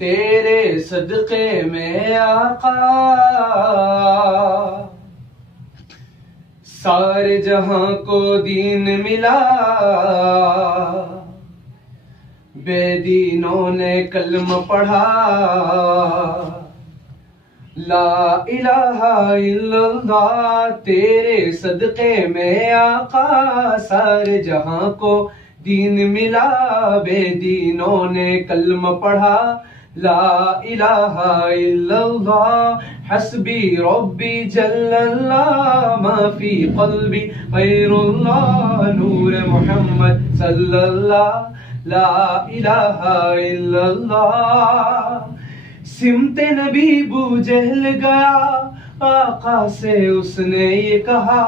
तेरे सदक़े में आका, सारे जहां को दीन मिला। बेदीनों ने कलम पढ़ा, ला इलाहा इल्लल्लाह। तेरे सदक़े में आका, सारे जहां को दीन मिला। बेदीनों ने कलम पढ़ा, ला इलाहा इल्लल्लाह। हस्बी रब्बी जल्लल्लाह, मा फी क़ल्बी ग़ैरुल्लाह। नूर मोहम्मद सल्लल्लाह, ला इलाहा इल्लल्लाह। सिमते नबी बू जहल गया, आका से उसने ये कहा,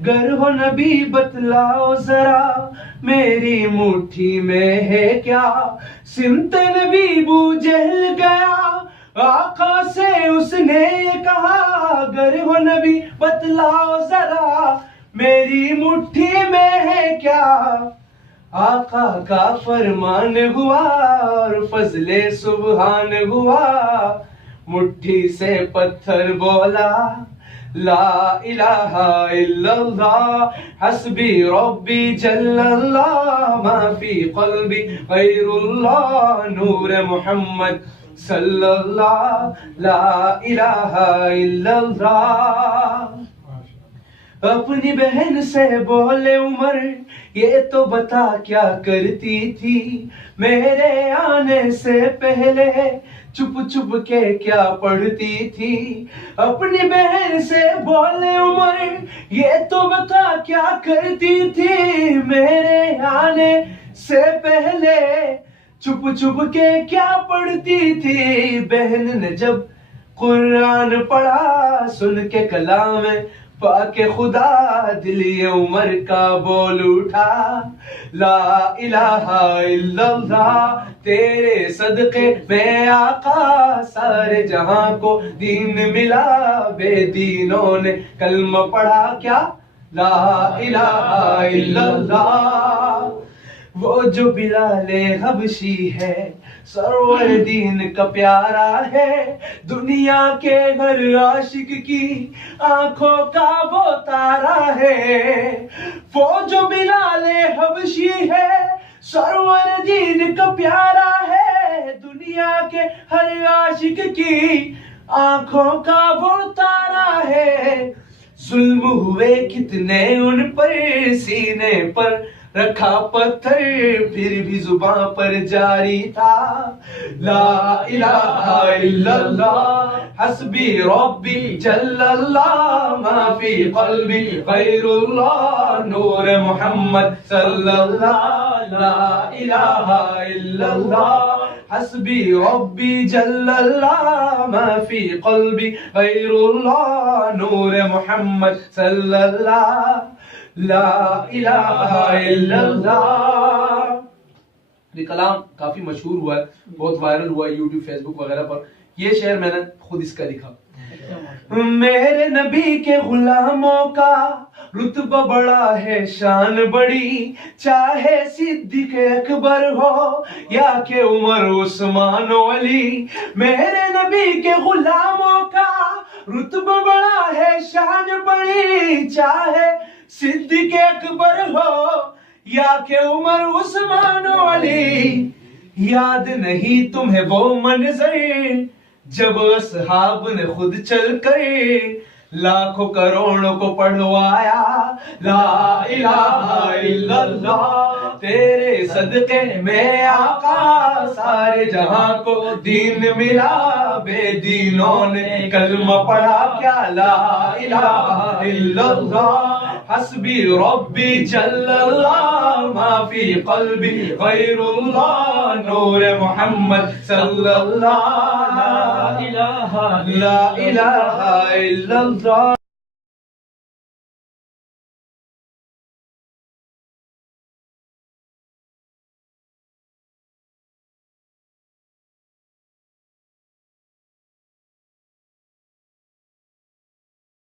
गर हो नबी बतलाओ जरा, मेरी मुट्ठी में है क्या। सिमते नबी बू जहल गया, आका से उसने ये कहा, गर हो नबी बतलाओ जरा, मेरी मुट्ठी में है क्या। आका का फरमान हुआ और फजले सुबहान हुआ, मुट्ठी से पत्थर बोला, ला इलाहा इल्लल्लाह। हस्बी रब्बी जल्लल्लाह, मा फी क़ल्बी ग़ैरुल्लाह। नूर मोहम्मद सल्लल्लाह, ला इलाहा इल्लल्लाह। अपनी बहन से बोले उमर, ये तो बता क्या करती थी, मेरे आने से पहले चुप चुप के क्या पढ़ती थी। अपनी बहन से बोले उमर, ये तो बता क्या करती थी, मेरे आने से पहले चुप चुप के क्या पढ़ती थी। बहन ने जब कुरान पढ़ा, सुन के कलाम पाके खुदा, दिल ये उमर का बोल उठा, ला इलाहा इल्लल्लाह। तेरे सदक़े में आका, सारे जहां को दीन मिला। बेदीनों ने कलमा पढ़ा क्या, ला इलाहा इल्लल्लाह। वो जो बिलाले हबशी है, सरवर दीन का प्यारा है, दुनिया के हर आशिक की आंखों का वो तारा है। वो जो बिलाले हबशी है, सरवर दीन का प्यारा है, दुनिया के हर आशिक की आंखों का वो तारा है। जुल्म हुए कितने उन पर, सीने पर रखा पत्थर, फिर भी जुबान पर जारी था, ला इलाहा इल्लल्लाह। हस्बी रब्बी जल्लल्लाह, मा फी क़ल्बी ग़ैरुल्लाह। नूर मोहम्मद सल्लल्लाह, ला इलाहा इल्लल्लाह। हस्बी रब्बी जल्लल्लाह, मा फी क़ल्बी ग़ैरुल्लाह। नूर मोहम्मद सल्लल्लाह, ला इलाहा इल्लल्लाह। ये कलाम काफी मशहूर हुआ है, बहुत वायरल हुआ है यूट्यूब फेसबुक वगैरह पर। ये शेर मैंने खुद इसका लिखा। मेरे नबी के गुलामों का रुतबा बड़ा है, शान बड़ी, चाहे सिद्दीक़ अकबर हो या के उमर उस्मान अली। मेरे नबी के गुलामों का रुतबा बड़ा है, शान बड़ी, चाहे सिद्दीक़ अकबर हो या के उमर उस्मान अली। याद नहीं तुम्हें वो मंजर, जब असहाब ने खुद चल कर लाखों करोड़ों को पढ़वाया, ला इलाहा इल्लल्लाह। तेरे सदक़े में आका, सारे जहां को दीन मिला। बेदीनों ने कलमा पढ़ा क्या, ला इलाहा इल्लल्लाह। हस्बी रब्बी जल्लल्लाह, मा फी क़ल्बी ग़ैरुल्लाह। नूर मोहम्मद सल्लल्लाह, ला इलाहा इल्लल्लाह।